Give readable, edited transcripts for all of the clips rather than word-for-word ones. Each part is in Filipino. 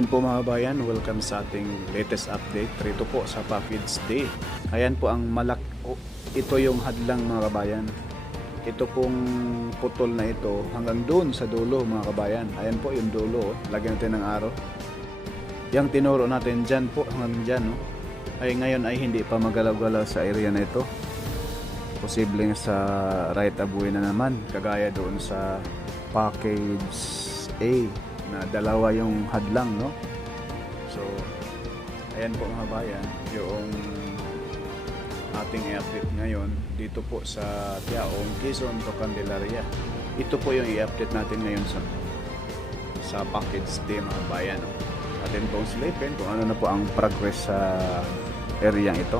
Ayan po mga bayan, welcome sa ating latest update rito po sa Package Day. Ayan po ang ito yung hadlang mga kabayan. Ito pong putol na ito hanggang doon sa dulo mga kabayan. Ayan po yung dulo, lagyan natin ng araw. Yang tinuro natin dyan po hanggang dyan, ay ngayon ay hindi pa magalaw-galaw sa area na ito. Posibleng sa right of way na naman, kagaya doon sa Package A na dalawa yung hadlang, no? So ayan po mga bayan yung ating i-update ngayon dito po sa Tiaong, Quezon to Candelaria. Ito po yung i-update natin ngayon sa Package Day mga bayan, no? Atin pong silipin kung ano na po ang progress sa area ito.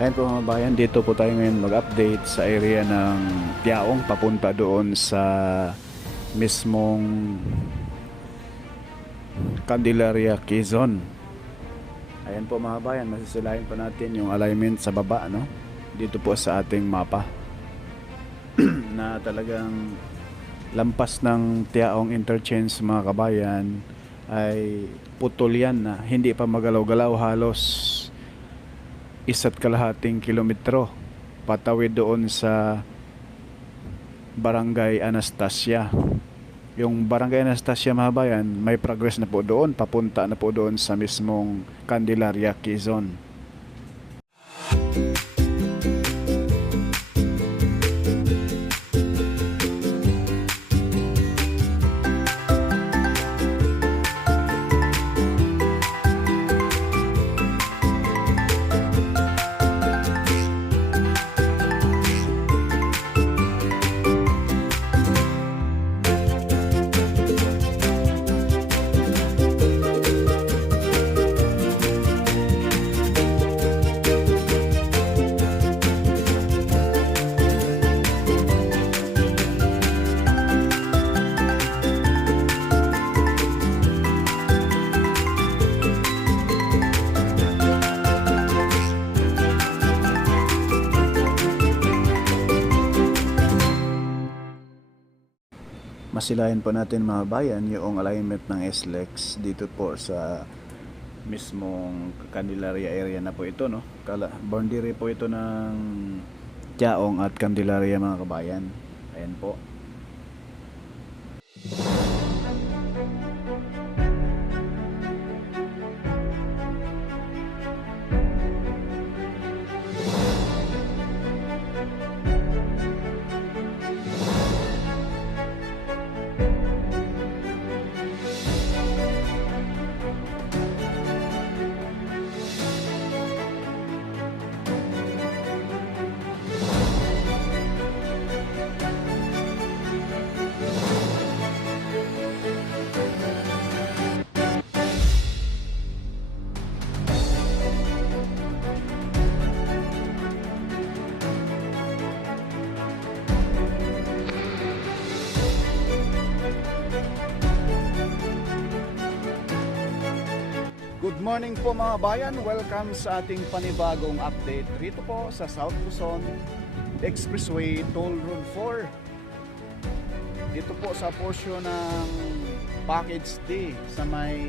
Ayan po mga bayan, dito po tayo ngayon mag-update sa area ng Tiaong papunta doon sa mismong Candelaria, Quezon. Ayan po mga bayan, masisilahin pa natin yung alignment sa baba, no? Dito po sa ating mapa na talagang lampas ng Tiaong interchange mga kabayan ay putol yan na hindi pa magalaw-galaw, halos 1.5 kilometro patawid doon sa Barangay Anastasia. Yung Barangay Anastasia mga bayan, may progress na po doon, papunta na po doon sa mismong Candelaria, Quezon. Masilayan po natin mga bayan yung alignment ng SLEX dito po sa mismong Candelaria area na po ito, no? Boundary po ito ng Tiaong at Candelaria mga kabayan. Ayan po. Good morning po mga bayan, welcome sa ating panibagong update rito po sa South Luzon Expressway Toll Road 4. Dito po sa portion ng Package D sa may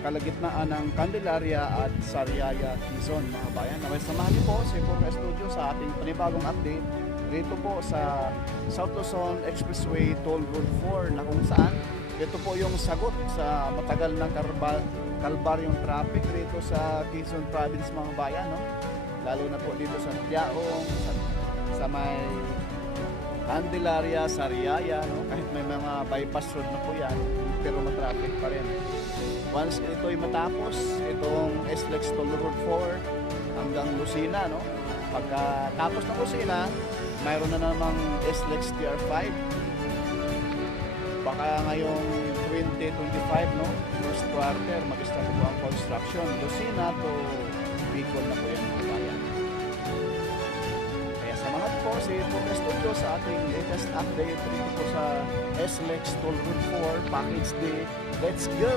kalagitnaan ng Candelaria at Sariaya, Quezon mga bayan. Samahan niyo po si Purka Studio sa ating panibagong update rito po sa South Luzon Expressway Toll Road 4 na kung saan ito po yung sagot sa matagal ng kalbaryong traffic rito sa Quezon Province mga bayan, no? Lalo na po dito sa Tiaong, sa may Candelaria, Sariaya, no? Kahit may mga bypass road na po yan, pero matraffic pa rin. Once ito'y matapos, itong SLEX Toll Road 4 hanggang Lucena, no? Pagkatapos ng Lucena, mayroon na namang SLEX TR5. Baka ngayong 2025, no, first quarter, mag-start po ang construction. Lucena to Bicol na po yan mga bayan. Kaya samahan po si Purka Studio sa ating latest update dito po sa SLEX Toll Road 4 Package D. Let's go!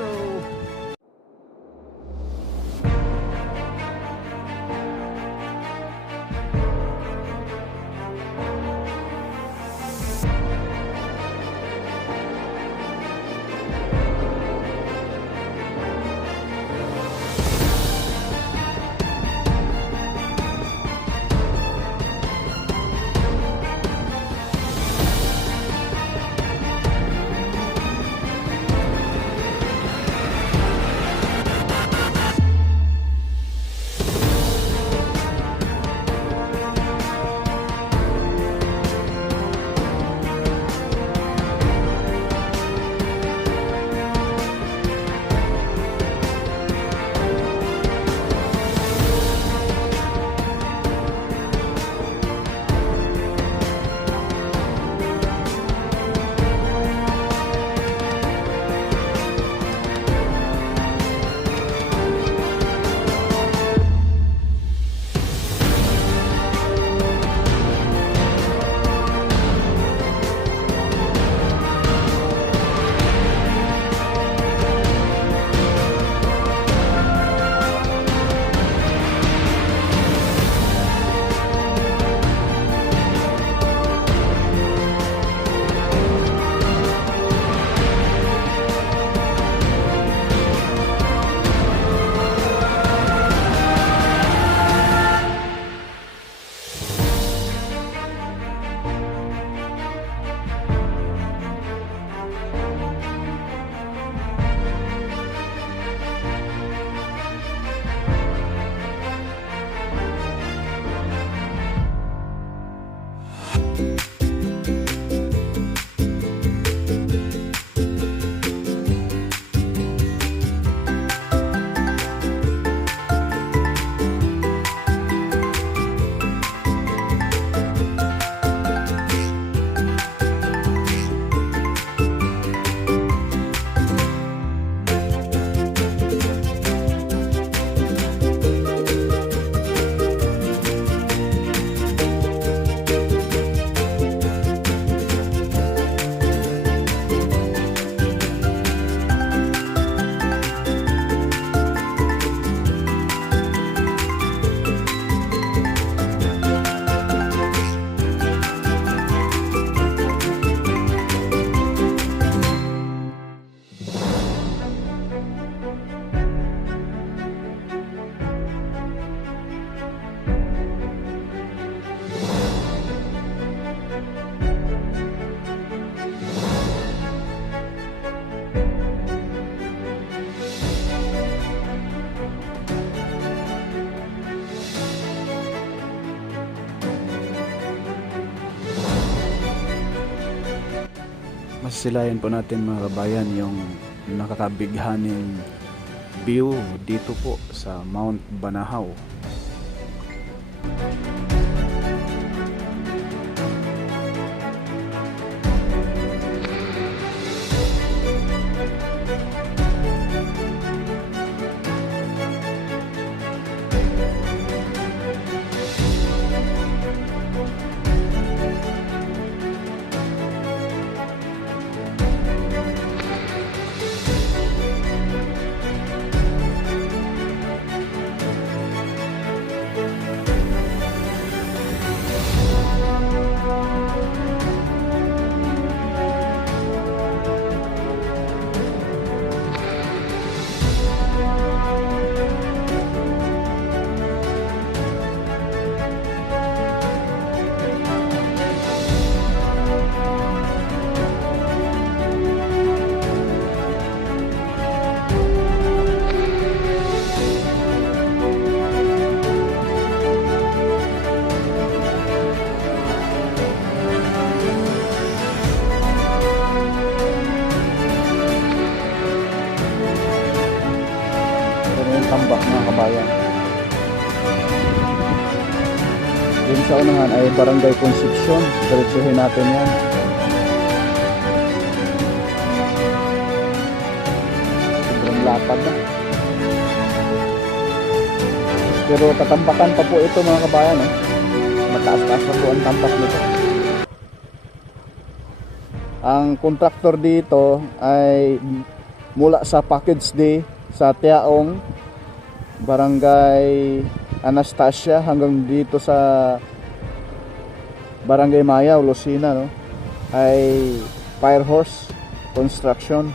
Masasilayan po natin mga kabayan yung nakakabighaning view dito po sa Mount Banahaw. Ito yung tambak mga kabayan. Yung sa unahan ay Barangay Concepcion. Diretsuhin natin yan. Sobrang lapad na. Pero tatambakan pa po ito mga kabayan. Mataas-taas pa po ang tampak nito. Ang kontraktor dito ay mula sa package D sa Tiaong, Barangay Anastasia hanggang dito sa Barangay Maya, Lucena, no? Ay Firehorse Construction.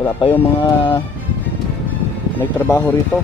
Wala pa yung mga nagtrabaho rito.